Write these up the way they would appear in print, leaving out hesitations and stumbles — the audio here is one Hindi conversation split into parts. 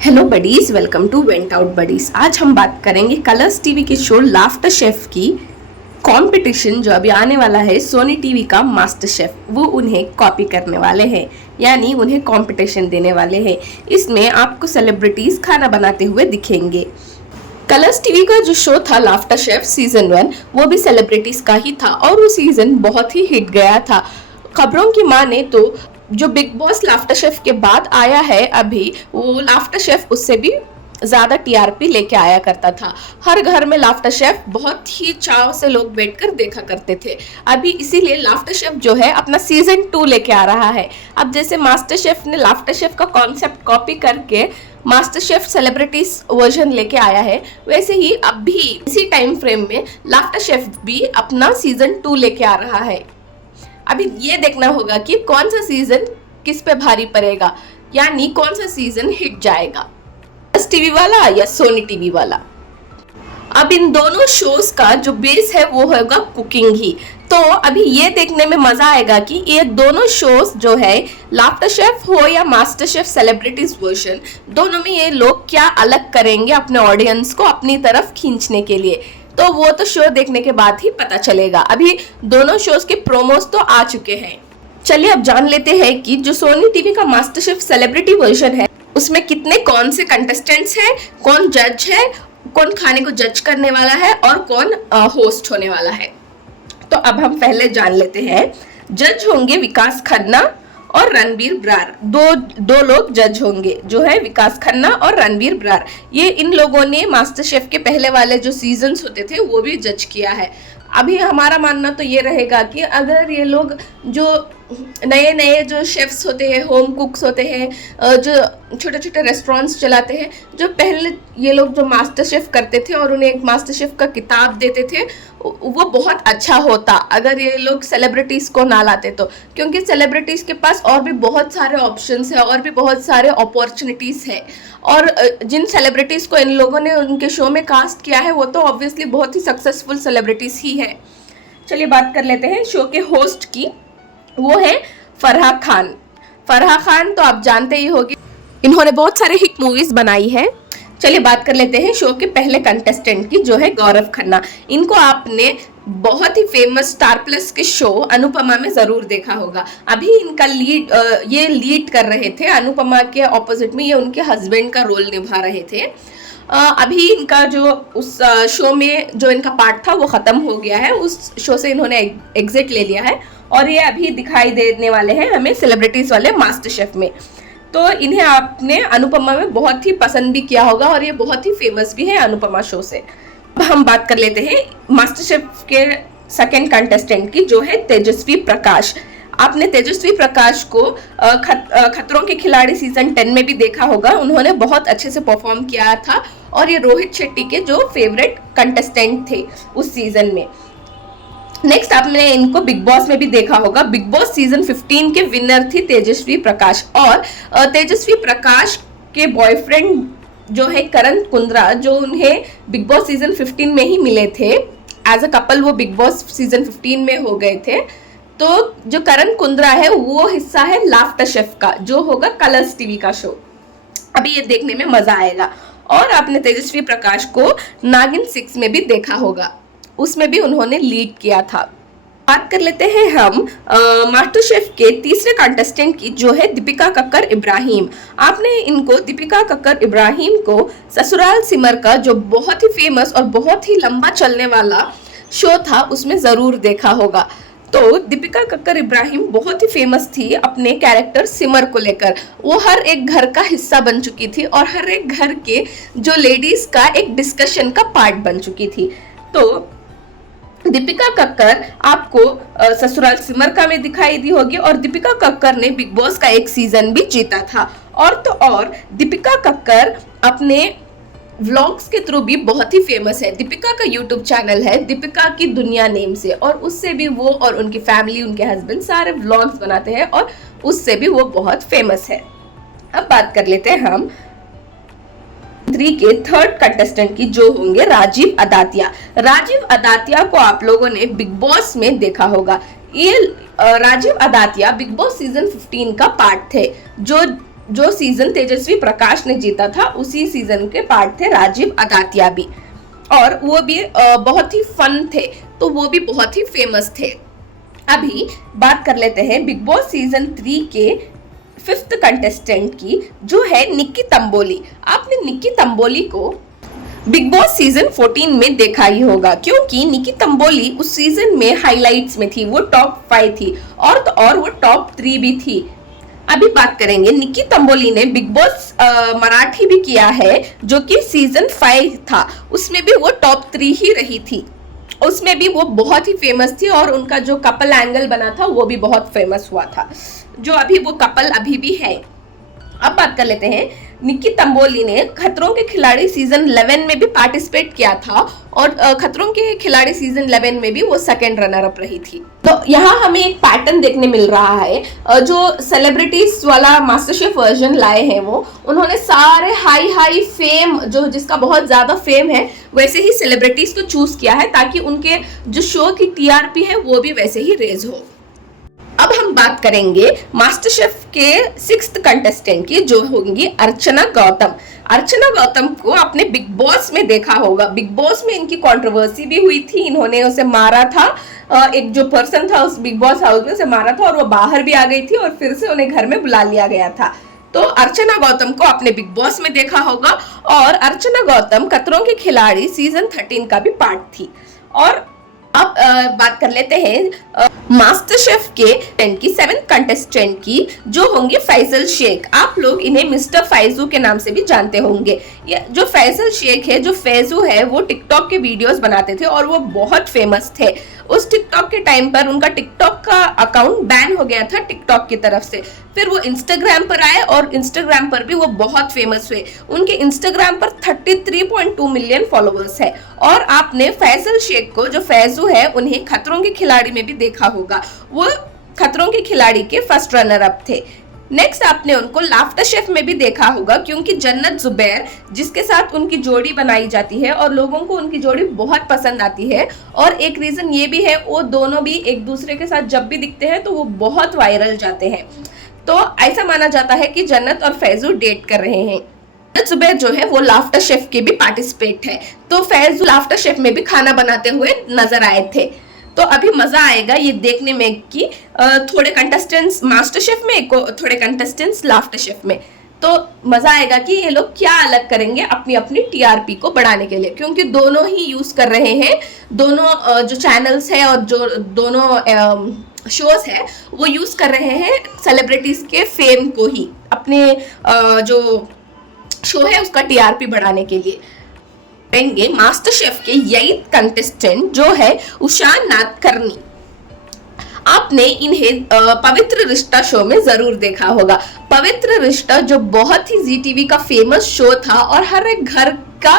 Hello buddies, welcome to went out buddies. आज हम बात करेंगे कलर्स टीवी के शो लाफ्टर शेफ की कंपटीशन जो अभी आने वाला है। सोनी टीवी का मास्टर शेफ वो उन्हें कॉपी करने वाले हैं, यानी उन्हें कंपटीशन देने वाले हैं। इसमें आपको सेलिब्रिटीज खाना बनाते हुए दिखेंगे। कलर्स टीवी का जो शो था लाफ्टर शेफ सीजन 1 वो भी सेलिब्रिटीज का ही था और वो सीजन बहुत ही हिट गया था। खबरों की माने तो जो बिग बॉस लाफ्टर शेफ के बाद आया है अभी, वो लाफ्टर शेफ उससे भी ज्यादा टीआरपी लेके आया करता था। हर घर में लाफ्टर शेफ बहुत ही चाव से लोग बैठकर देखा करते थे। अभी इसीलिए लाफ्टर शेफ जो है अपना सीजन 2 लेके आ रहा है। अब जैसे मास्टर शेफ ने लाफ्टर शेफ का कॉन्सेप्ट कॉपी करके मास्टर शेफ सेलिब्रिटीज वर्जन लेके आया है, वैसे ही अब भी इसी टाइम फ्रेम में लाफ्टर शेफ भी अपना सीजन 2 लेके आ रहा है। अभी ये देखना होगा कि कौन सा सीजन किस पे भारी पड़ेगा, यानी कौन सा सीजन हिट जाएगा, कलर्स टीवी वाला या सोनी टीवी वाला। अब इन दोनों शोज का जो बेस है वो होगा कुकिंग ही। तो अभी ये देखने में मजा आएगा कि ये दोनों शोज जो है लाफ्टर शेफ हो या मास्टर शेफ सेलिब्रिटीज वर्जन, दोनों में ये लोग क्या अलग करेंगे अपने ऑडियंस को अपनी तरफ खींचने के लिए। तो वो तो शो देखने के बाद ही पता चलेगा। अभी दोनों शोज के प्रोमोस तो आ चुके हैं। चलिए अब जान लेते हैं कि जो सोनी टीवी का मास्टर शेफ सेलिब्रिटी वर्जन है उसमें कितने कौन से कंटेस्टेंट्स हैं, कौन जज है, कौन खाने को जज करने वाला है और कौन होस्ट होने वाला है। तो अब हम पहले जान लेते हैं। जज होंगे विकास खन्ना और रणवीर ब्रार। दो लोग जज होंगे, जो है विकास खन्ना और रणवीर ब्रार। ये इन लोगों ने मास्टर शेफ के पहले वाले जो सीजन्स होते थे वो भी जज किया है। अभी हमारा मानना तो ये रहेगा कि अगर ये लोग जो नए नए जो शेफ्स होते हैं, होम कुक्स होते हैं, जो छोटे छोटे रेस्टोरेंट्स चलाते हैं, जो पहले ये लोग जो मास्टर शेफ करते थे और उन्हें एक मास्टर शेफ का किताब देते थे, वो बहुत अच्छा होता अगर ये लोग सेलिब्रिटीज को ना लाते तो। क्योंकि सेलिब्रिटीज के पास और भी बहुत सारे ऑप्शंस है और भी बहुत सारे अपॉर्चुनिटीज है, और जिन सेलिब्रिटीज को इन लोगों ने उनके शो में कास्ट किया है वो तो ऑब्वियसली बहुत ही सक्सेसफुल सेलिब्रिटीज ही है। चलिए बात कर लेते हैं शो के होस्ट की। वो है फराह खान। फराह खान तो आप जानते ही होंगे, इन्होंने बहुत सारे हिट मूवीज बनाई है। चलिए बात कर लेते हैं शो के पहले कंटेस्टेंट की, जो है गौरव खन्ना। इनको आपने बहुत ही फेमस स्टार प्लस के शो अनुपमा में जरूर देखा होगा। अभी इनका ये लीड कर रहे थे अनुपमा के ऑपोजिट में, ये उनके हस्बैंड का रोल निभा रहे थे। अभी इनका जो उस शो में जो इनका पार्ट था वो खत्म हो गया है, उस शो से इन्होंने एग्जिट ले लिया है और ये अभी दिखाई देने वाले हैं हमें सेलिब्रिटीज वाले मास्टर शेफ में। तो इन्हें आपने अनुपमा में बहुत ही पसंद भी किया होगा और ये बहुत ही फेमस भी है अनुपमा शो से। अब हम बात कर लेते हैं मास्टर शेफ के सेकंड कंटेस्टेंट की, जो है तेजस्वी प्रकाश। आपने तेजस्वी प्रकाश को खतरों के खिलाड़ी सीजन 10 में भी देखा होगा, उन्होंने बहुत अच्छे से परफॉर्म किया था और ये रोहित शेट्टी के जो फेवरेट कंटेस्टेंट थे उस सीजन में। नेक्स्ट आपने इनको बिग बॉस में भी देखा होगा। बिग बॉस सीजन 15 के विनर थी तेजस्वी प्रकाश, और तेजस्वी प्रकाश के बॉयफ्रेंड जो है करण कुंद्रा, जो उन्हें बिग बॉस सीजन 15 में ही मिले थे एज अ कपल, वो बिग बॉस सीजन 15 में हो गए थे। तो जो करण कुंद्रा है वो हिस्सा है लाफ्टर शेफ का, जो होगा कलर्स टीवी का शो। अभी ये देखने में मजा आएगा। और आपने तेजस्वी प्रकाश को नागिन 6 में भी देखा होगा, उसमें भी उन्होंने लीड किया था। बात कर लेते हैं हम मास्टर शेफ के तीसरे कंटेस्टेंट की, जो है दीपिका कक्कर इब्राहिम। आपने इनको दीपिका कक्कर इब्राहिम को ससुराल सिमर का जो बहुत ही फेमस और बहुत ही लंबा चलने वाला शो था उसमें जरूर देखा होगा। तो दीपिका कक्कर इब्राहिम बहुत ही फेमस थी अपने कैरेक्टर सिमर को लेकर। वो हर एक घर का हिस्सा बन चुकी थी और हर एक घर के जो लेडीज का एक डिस्कशन का पार्ट बन चुकी थी। तो दीपिका कक्कर आपको ससुराल सिमर का में दिखाई दी होगी, और दीपिका कक्कर ने बिग बॉस का एक सीजन भी जीता था। और तो और दीपिका कक्कर अपने व्लॉग्स के थ्रू भी बहुत ही फेमस है। दीपिका का यूट्यूब चैनल है दीपिका की दुनिया नेम से, और उससे भी वो और उनकी फैमिली, उनके हस्बैंड सारे व्लॉग्स बनाते हैं और उससे भी वो बहुत फेमस है। अब बात कर लेते हैं हम 3 के थर्ड कंटेस्टेंट की, जो होंगे राजीव अदातिया। राजीव अदातिया को आप लोगों ने बिग बॉस में देखा होगा। ये Rajiv Adatia Bigg Boss season 15 का पार्ट थे, जो जो सीजन तेजस्वी प्रकाश ने जीता था उसी सीजन के पार्ट थे राजीव अदातिया भी, और वो भी बहुत ही फन थे, तो वो भी बहुत ही फेमस थे। अभी बात कर लेते हैं बिग बॉस सीजन 3 के 5th कंटेस्टेंट की, जो है निक्की तंबोली। आपने निक्की तंबोली को बिग बॉस सीजन 14 में देखा ही होगा, क्योंकि निक्की तंबोली उस सीजन में हाइलाइट्स में थी, वो टॉप 5 थी, और तो और वो टॉप 3 भी थी। अभी बात करेंगे निक्की तंबोली ने बिग बॉस मराठी भी किया है, जो कि सीजन 5 था, उसमें भी वो टॉप 3 ही रही थी। उसमें भी वो बहुत ही फेमस थी, और उनका जो कपल एंगल बना था वो भी बहुत फेमस हुआ था, जो अभी वो कपल अभी भी है। अब बात कर लेते हैं, निक्की तंबोली ने खतरों के खिलाड़ी सीजन 11 में भी पार्टिसिपेट किया था, और खतरों के खिलाड़ी सीजन 11 में भी वो सेकंड रनर अप रही थी। तो यहाँ हमें एक पैटर्न देखने मिल रहा है, जो सेलिब्रिटीज वाला मास्टर शेफ वर्जन लाए हैं, वो उन्होंने सारे हाई फेम, जो जिसका बहुत ज्यादा फेम है, वैसे ही सेलिब्रिटीज को चूज किया है, ताकि उनके जो शो की टीआरपी है वो भी वैसे ही रेज हो। अब हम बात करेंगे मास्टर शेफ के 6th कंटेस्टेंट की, जो होंगी अर्चना गौतम। अर्चना गौतम को आपने बिग बॉस में देखा होगा, बिग बॉस में इनकी कंट्रोवर्सी भी हुई थी, इन्होंने उसे मारा था, एक जो पर्सन था उस बिग बॉस हाउस में उसे मारा था, और वो बाहर भी आ गई थी, और फिर से उन्हें घर में बुला लिया गया था। तो अर्चना गौतम को आपने बिग बॉस में देखा होगा, और अर्चना गौतम खतरों के खिलाड़ी सीजन 13 का भी पार्ट थी। और अब बात कर लेते हैं मास्टर शेफ के 7th कंटेस्टेंट की, जो होंगे फैजल शेख। आप लोग इन्हें मिस्टर फैजू के नाम से भी जानते होंगे। ये जो फैजल शेख है, जो फैजू है, वो टिकटॉक के वीडियोस बनाते थे, और वो बहुत फेमस थे। उस टिकटॉक के टाइम पर उनका टिकटॉक का अकाउंट बैन हो गया था टिकटॉक की तरफ से, फिर वो इंस्टाग्राम पर आए, और इंस्टाग्राम पर भी वो बहुत फेमस हुए। उनके इंस्टाग्राम पर 33.2 मिलियन फॉलोअर्स है। और आपने फैजल शेख को, जो फैजू है, उन्हें खतरों के खिलाड़ी में भी देखा होगा, वो खतरों के खिलाड़ी के फर्स्ट रनर अप थे। नेक्स्ट आपने उनको लाफ्टर शेफ में भी देखा होगा, क्योंकि जन्नत जुबैर, जिसके साथ उनकी जोड़ी बनाई जाती है, और लोगों को उनकी जोड़ी बहुत पसंद आती है। और एक रीजन ये भी है, वो दोनों भी एक दूसरे के साथ जब भी दिखते हैं तो वो बहुत वायरल जाते हैं। तो ऐसा माना जाता है कि जन्नत और फैजू डेट कर रहे हैं। जन्नत जुबैर जो है वो लाफ्टर शेफ के भी पार्टिसिपेट है, तो फैजू लाफ्टर शेफ में भी खाना बनाते हुए नजर आए थे। तो अभी मजा आएगा ये देखने में कि थोड़े कंटेस्टेंट्स मास्टर शेफ में, थोड़े कंटेस्टेंट्स लाफ्टर शेफ में। तो मजा आएगा कि ये लोग क्या अलग करेंगे अपनी अपनी टीआरपी को बढ़ाने के लिए, क्योंकि दोनों ही यूज कर रहे हैं, दोनों जो चैनल्स है और जो दोनों शोज है वो यूज कर रहे हैं सेलिब्रिटीज के फेम को ही अपने जो शो है उसका टीआरपी बढ़ाने के लिए। रहेंगे मास्टर शेफ के 8th कंटेस्टेंट, जो है उषा नादकर्णी। आपने इन्हें पवित्र रिश्ता शो में जरूर देखा होगा। पवित्र रिश्ता जो बहुत ही जी टीवी का फेमस शो था, और हर एक घर का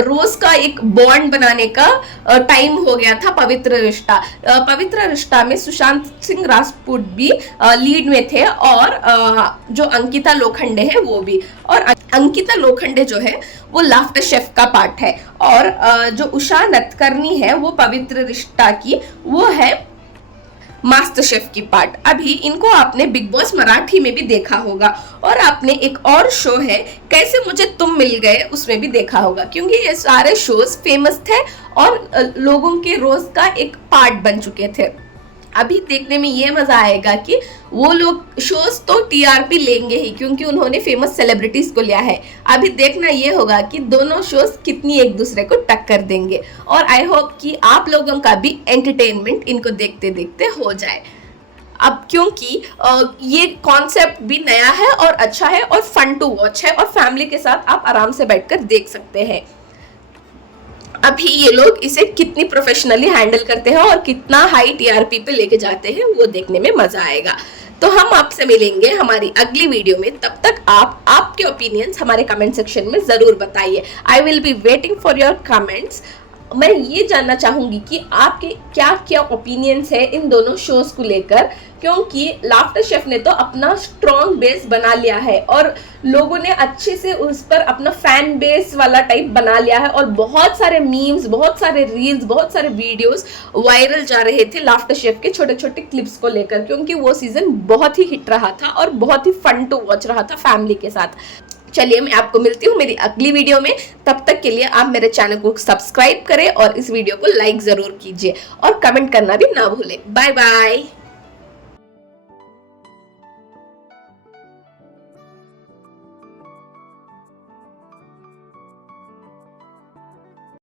रोज का एक बॉन्ड बनाने का टाइम हो गया था पवित्र रिश्ता। पवित्र रिश्ता में सुशांत सिंह राजपूत भी लीड में थे, और जो अंकिता लोखंडे है वो भी। और अंकिता लोखंडे जो है वो लाफ्टर शेफ का पार्ट है, और जो उषा नादकर्णी है वो पवित्र रिश्ता की, वो है मास्टर शेफ की पार्ट। अभी इनको आपने बिग बॉस मराठी में भी देखा होगा, और आपने एक और शो है कैसे मुझे तुम मिल गए, उसमें भी देखा होगा, क्योंकि ये सारे शोज फेमस थे और लोगों के रोज का एक पार्ट बन चुके थे। अभी देखने में ये मजा आएगा कि वो लोग शोज तो टीआरपी लेंगे ही, क्योंकि उन्होंने फेमस सेलिब्रिटीज को लिया है। अभी देखना ये होगा कि दोनों शोज कितनी एक दूसरे को टक्कर देंगे, और आई होप कि आप लोगों का भी एंटरटेनमेंट इनको देखते देखते हो जाए। अब क्योंकि ये कॉन्सेप्ट भी नया है और अच्छा है और फन टू वॉच है, और फैमिली के साथ आप आराम से बैठकर देख सकते हैं। अभी ये लोग इसे कितनी प्रोफेशनली हैंडल करते हैं और कितना हाई टीआरपी पे लेके जाते हैं, वो देखने में मजा आएगा। तो हम आपसे मिलेंगे हमारी अगली वीडियो में। तब तक आप आपके ओपिनियंस हमारे कमेंट सेक्शन में जरूर बताइए। I will be waiting for your comments. मैं ये जानना चाहूंगी कि आपके क्या क्या ओपिनियंस है इन दोनों शोज को लेकर, क्योंकि लाफ्टर शेफ ने तो अपना स्ट्रॉन्ग बेस बना लिया है और लोगों ने अच्छे से उस पर अपना फैन बेस वाला टाइप बना लिया है और बहुत सारे मीम्स, बहुत सारे रील्स, बहुत सारे वीडियोस वायरल जा रहे थे लाफ्टर शेफ के छोटे छोटे क्लिप्स को लेकर, क्योंकि वो सीजन बहुत ही हिट रहा था और बहुत ही फन टू वॉच रहा था फैमिली के साथ। चलिए मैं आपको मिलती हूँ मेरी अगली वीडियो में, तब तक के लिए आप मेरे चैनल को सब्सक्राइब करें और इस वीडियो को लाइक जरूर कीजिए और कमेंट करना भी ना भूलें। Bye bye.